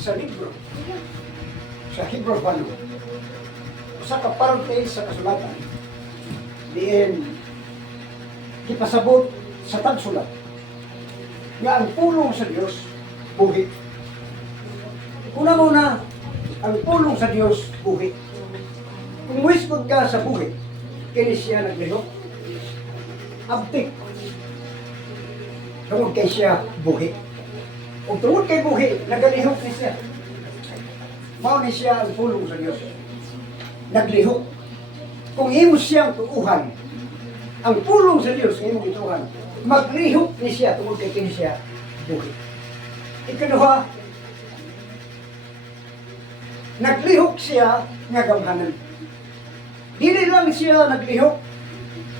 sa libro sa Hebrew 1 usa ka parte sa kasulatan diin gipasabot sa tagsulat nga ang pulong sa Dios buhi. Una-una, ang pulong sa Dios buhi. Kung wisgod ka sa buhi, kini siya naglihok. Abtik. Tungod kay siya buhi. O tungod kay buhi, nagalihok ni siya. Mao ni siya ang pulong sa Dios. Naglihok. Kung imo siyang tuuhan, ang pulong sa Dios imo gituhan, maglihok ni siya tungod kay kini siya buhi. Ikaduha, naglihok siya nga gamhanan. Dili lang siya naglihok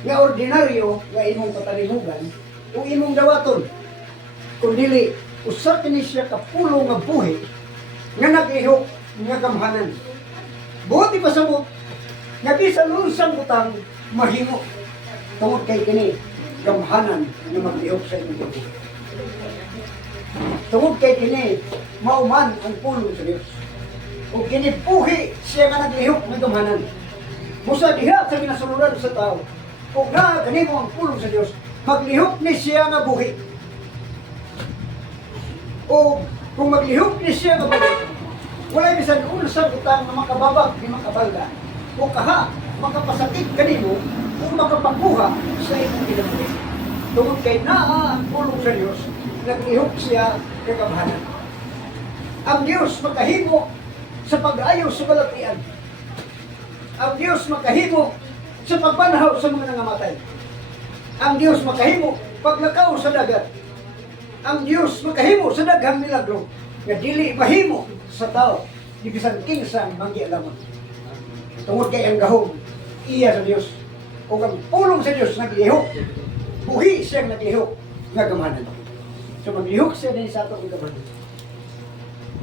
nga ordinaryo nga imong patalimugan o imong dawaton. Kung dili, usa kini siya kapulong nga buhi nga naglihok nga gamhanan. Buti pasabot nga bisan unsang butang mahimo tungod kay kini gamhanan nga maglihok sa imong buhi. Tungod kay kini mauman ang pulong sa Dios. O kini buhi siya nga naglihok nga gamhanan. Busa diha sa ginasuluran sa tao. Kung na kanimo ang pulong sa Dios, maglihok ni siya nga buhi. O kung maglihok ni siya nga buhi, wala bisan unsang utang na makababag ni makabalda. O kaha makapasakit kanimo o makapakuha sa imong kinabuhi. Tungod kay naa ang pulong sa Dios, naglihok siya kagamhanan. Ang Dios makahimo sa pag-ayos sa balatian. Ang Dios makahimo sa pagbanhaw sa mga nangamatay. Ang Dios makahimo paglakaw sa dagat. Ang Dios makahimo sa daghang milagro nga dili mahimo sa tao di bisan kinsang manggialamon. Tungod kay ang gahom iya sa Dios o ang pulong sa Dios naglihok. Buhi siyang naglihok nga gamhanan. So maglihok siya din sa atong gamhanan.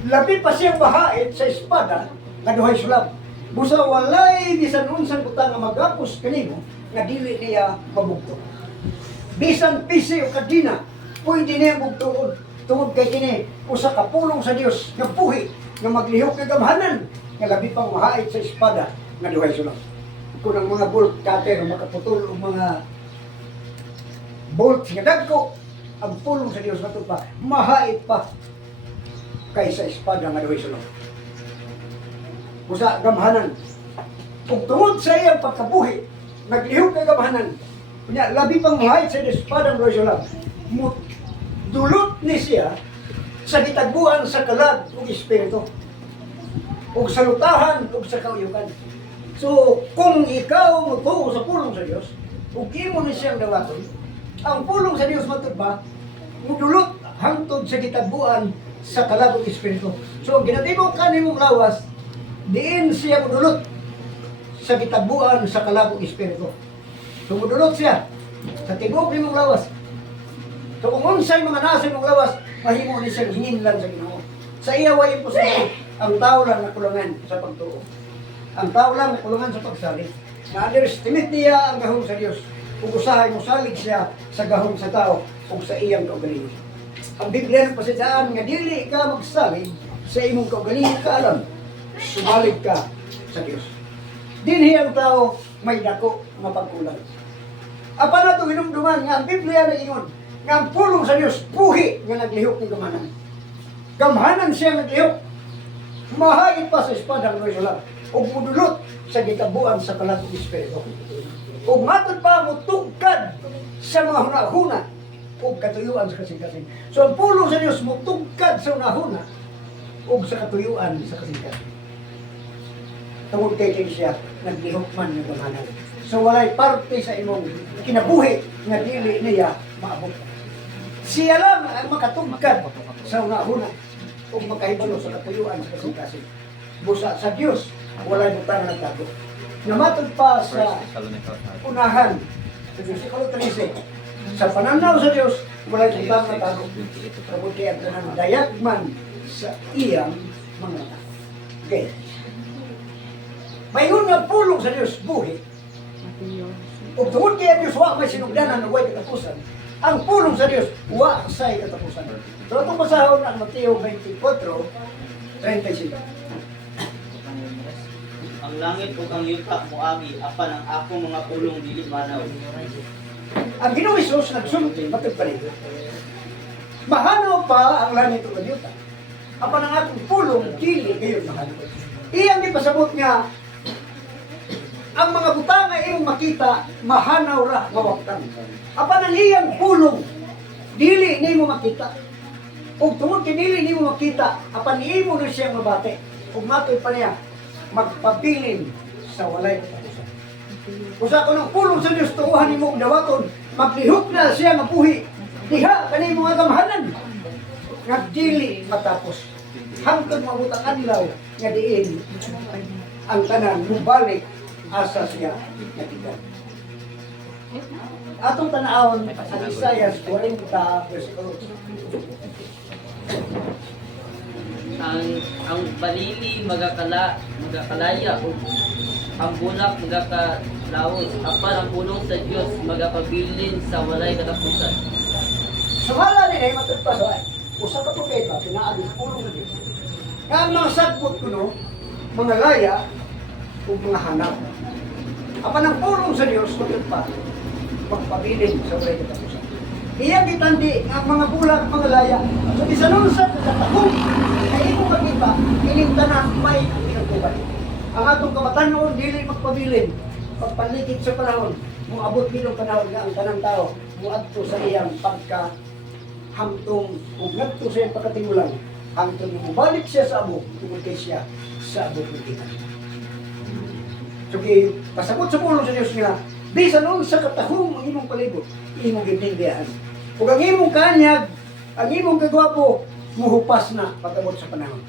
Labi pa siyang bahain sa espada nga duhay sulab. Busa walay bisan unsang butang nga magapos kanimo nga dili niya mabugto. Bisan pisi o kadina, pwede niya bugtuon. Tungod kay kini usa ka pulong sa Dios nga buhi nga maglihok nga gamhanan nga labi pang mahait sa espada nga duhay sulab. Kung ang mga bolt cutter makaputol o mga bolt nga dagko, ang pulong sa Dios nato pa mahait pa kaysa espada nga duhay sulab. Busa gamhanan. Kung tungod sa iyang pagkabuhi, naglihok ka gamhanan. Kunya, labi pang mahait sa espada ng Royalab. Dulot ni siya sa gitagbuan sa kalag o espiritu. O sa lutahan o sa kauyukan. So, kung ikaw magtuo sa pulong sa Diyos, kung imo ni siyang dawaton, ang pulong sa Diyos matod ba, mudulot hangtod sa gitagbuan sa kalag o espiritu. So, ginatibok ka nimong lawas, diin siya mudulot sa gitabuan sa kalabong espiritu. So mudulot siya sa tibok ni mong lawas. So kung unsay mga nasa mong lawas, mahimo ni siyang hinginlan sa Ginoo. Sa iya way imposible ang tao lang nakulangan sa pagtuo. Ang tao lang nakulangan sa pagsalig. Na-underestimate niya ang gahom sa Dios. Kung usahay mo salig siya sa gahom sa tao o sa iyang kaugalingon. Ang Biblia nagpasidaan nga dili ka magsalig sa imong kaugalingon kaalam. Sumalig ka sa Diyos. Dinhi ang tao may dako nga pagkulang. Apa na itong hinumduman nga ang Biblia na ingon nga ang pulong sa Diyos buhi nga naglihok ng gamhanan. Gamhanan siya naglihok. Mahayit pa sa espada ng Royalab o mudulot sa gitabuan sa kalagong espiritu. O matod pa mutugkad sa mga hunahuna o katuyuan sa kasing-kasing. So ang pulong sa Diyos mutugkad sa hunahuna o sa katuyuan sa kasing-kasing. Tungod kay kini siya naglihok man ng gamhanan. So walay parte sa imong kinabuhi nga dili niya maabot. Siya lang ang makatugkad sa unahuna o makahibalo sa katuyuan sa kasing-kasing. Busa sa Dios walay butang na nagtago. Namatod pa sa unahan sa Versikulo 13. Sa pananaw sa Dios walay butang na nagtago. Kabuti ang kanang dayagman sa iyang mga anak. Okay. Mayroon nga pulong sa Diyos buhi. O tungod kaya Diyos wa may sinugdanan na huwag katapusan. Ang pulong sa Diyos wa say katapusan. So itong basahon ang Mateo 24, 35. Ang langit ug ang yuta moagi apan ang akong mga pulong dili manaw. Ang Ginoong Hesus nagsulti matag palibot. Mahanaw pa ang langit ug ang yuta. Apan ang akong pulong dili gayon mahanaw. Iyang gipasabot nga ang mga butang nga imong makita mahanaw ra mawagtan. Apan ang iyang pulong dili nimo makita. Ug tungod kay dili nimo makita, apan imo na siya mabate. Ug matoy pa niya magpabilin sa walay katapusan. Usa ko ng pulong sa Dios tuuhan nimo og dawaton, maglihok na siya nga buhi. Diha kanimo nga gamhanan. Nga dili matapos. Hangtod mabutang adlaw nga diin ang tanan mubalik asa siya natigan. Atong tanawon ang Isaiah 40 verse 8. ang balili magakalaya ug ang bulak magakalaos apan ang pulong sa Dios magapabilin sa walay katapusan. Sumala ni ay matagpasoy. Usa ka propeta pinaagi sa pulong sa Dios. Nga ang mga sagbot kuno, mga laya ug mga hanap. Apan ang pulong sa Dios matagpa magpabilin sa walay katapusan. Iyang gitandi ang mga bulak, mga laya. So bisanon sa takong kay imo makita kining tanan may pinagtuban. Ang atong kamatanon dili magpabilin. Pagpaligid sa panahon, moabot gid ang panahon nga ang tanang tao moadto sa iyang pagka hamtong ug ngadto sa iyang pagkatingulang hangtod mobalik siya sa abo tungod kay siya sa abo putikan. So kay pasabot sa pulong sa Dios nga bisan unsa katahom ang imong palibot, imong gitindihan. Ug ang imong kanyag, ang imong kagwapo, muhupas na pagabot sa panahon.